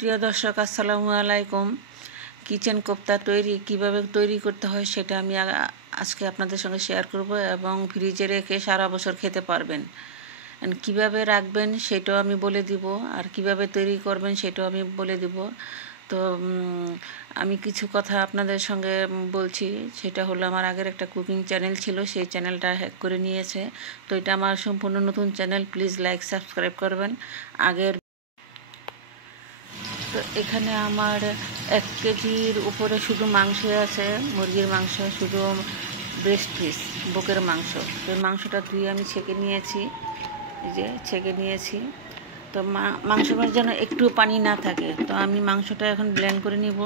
প্রিয় দর্শক, আসসালামু আলাইকুম। কিচেন কোপ্তা কিভাবে তৈরি করতে হয় সেটা আমি আজকে আপনাদের সঙ্গে শেয়ার করব এবং ফ্রিজে রেখে সারা বছর খেতে পারবেন। কিভাবে রাখবেন সেটাও আমি বলে দিব, আর কিভাবে তৈরি করবেন সেটাও আমি বলে দিব। তো আমি কিছু কথা আপনাদের সঙ্গে বলছি। সেটা হলো, আমার আগের একটা কুকিং চ্যানেল ছিল, সেই চ্যানেলটা হ্যাক করে নিয়েছে। তো এটা আমার সম্পূর্ণ নতুন চ্যানেল, প্লিজ লাইক সাবস্ক্রাইব করবেন। তো এখানে আমার 1 কেজির উপরে শুধু মাংস আছে, মুরগির মাংস, শুধু ব্রেস্ট পিস, বুকের মাংস। তো এই মাংসটা ধুয়ে আমি ছেঁকে নিয়েছি, এই যে ছেঁকে নিয়েছি। তো মাংসের যেন একটু পানি না থাকে। তো আমি মাংসটা এখন ব্লেন্ড করে নিব,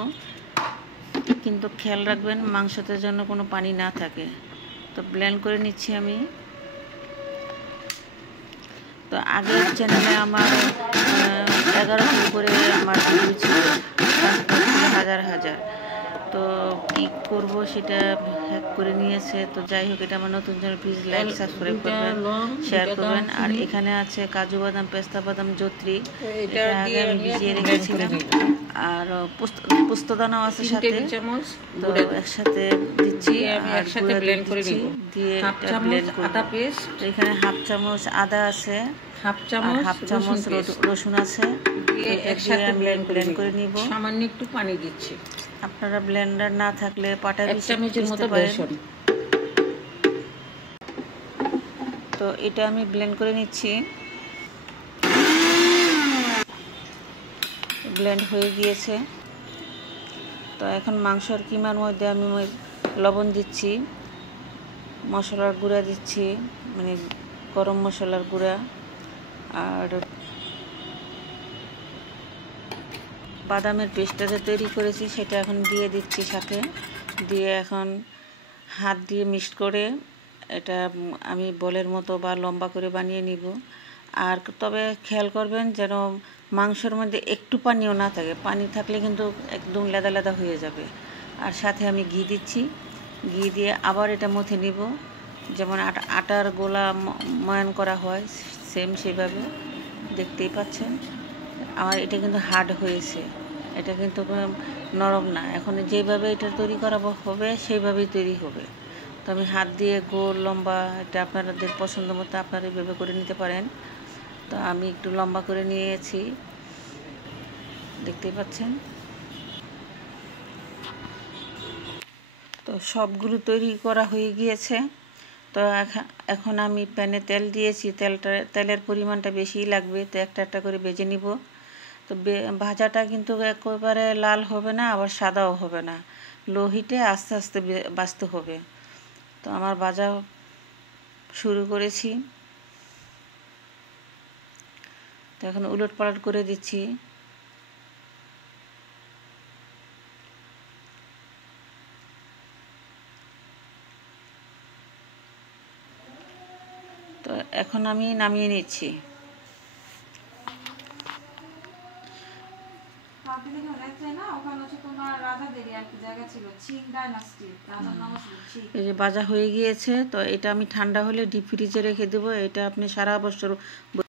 কিন্তু খেয়াল রাখবেন মাংসতে যেন কোনো পানি না থাকে। তো ব্লেন্ড করে নিচ্ছি আমি। তো আগের চ্যানেলে আমার 11 উপরে আমার ভিউ ছিল, হাজার হাজার। তো কী করবো সেটা হ্যাক করে নিয়েছে। তো যাই হোক, এটা আমার নতুন চ্যানেল, প্লিজ লাইক সাবস্ক্রাইব করবেন, শেয়ার করবেন। আর এখানে আছে কাজু বাদাম, পেস্তা বাদাম, জত্রি, এটা আগে আমি ভিজিয়ে রেখেছিলাম। আর পোস্তদানাও আছে সাথে। তো একসাথে দিচ্ছি, একসাথে ব্লেন্ড করে নিব, দিয়ে এটা ব্লেন্ড করব। তো এখানে হাফ চামচ আদা আছে, হাফ চামচ রসুন আছে, একসাথে ব্লেন্ড করে নিব। সামান্য একটু পানি দিচ্ছি। আপনারা ব্লেন্ডার না থাকলে পাটা 1 চামচের মতো বেসন। তো এটা আমি ব্লেন্ড করে নিচ্ছি। ব্লেন্ড হয়ে গিয়েছে। তো এখন মাংসর কিমার মধ্যে আমি লবণ দিচ্ছি, মশলার গুঁড়া দিচ্ছি, মানে গরম মশলার গুঁড়া, আর বাদামের পেস্টটা যে তৈরি করেছি সেটা এখন দিয়ে দিচ্ছি সাথে। দিয়ে এখন হাত দিয়ে মিক্সড করে এটা আমি বলের মতো বা লম্বা করে বানিয়ে নিব। আর তবে খেয়াল করবেন যেন মাংসের মধ্যে একটু পানিও না থাকে। পানি থাকলে কিন্তু একদম লেদা লেদা হয়ে যাবে। আর সাথে আমি ঘি দিচ্ছি, ঘি দিয়ে আবার এটা মথে নিব, যেমন আটার গোলা ময়ান করা হয় সেম সেভাবে। দেখতেই পাচ্ছেন আমার এটা কিন্তু হার্ড হয়েছে, এটা কিন্তু নরম না। এখন যেভাবে এটা তৈরি করা হবে সেইভাবেই তৈরি হবে। তো আমি হাত দিয়ে গোল লম্বা, এটা আপনাদের পছন্দ মতো আপনারা এইভাবে করে নিতে পারেন। তো আমি একটু লম্বা করে নিয়েছি, দেখতেই পাচ্ছেন। তো সবগুলো তৈরি করা হয়ে গিয়েছে। তো এখন আমি প্যানে তেল দিয়েছি, তেলের পরিমাণটা বেশিই লাগবে। তো একটা একটা করে ভেজে নিব। তো ভাজাটা কিন্তু একেবারে লাল হবে না, আবার সাদাও হবে না, লো হিটে আস্তে আস্তে ভাজতে হবে। তো আমার ভাজা শুরু করেছি। তো এখন উলট পালট করে দিচ্ছি। তো এখন আমি নামিয়ে নিচ্ছি। এই যে ভাজা হয়ে গিয়েছে। তো এটা আমি ঠান্ডা হলে ডিপ ফ্রিজে রেখে দেবো। এটা আপনি সারা বছর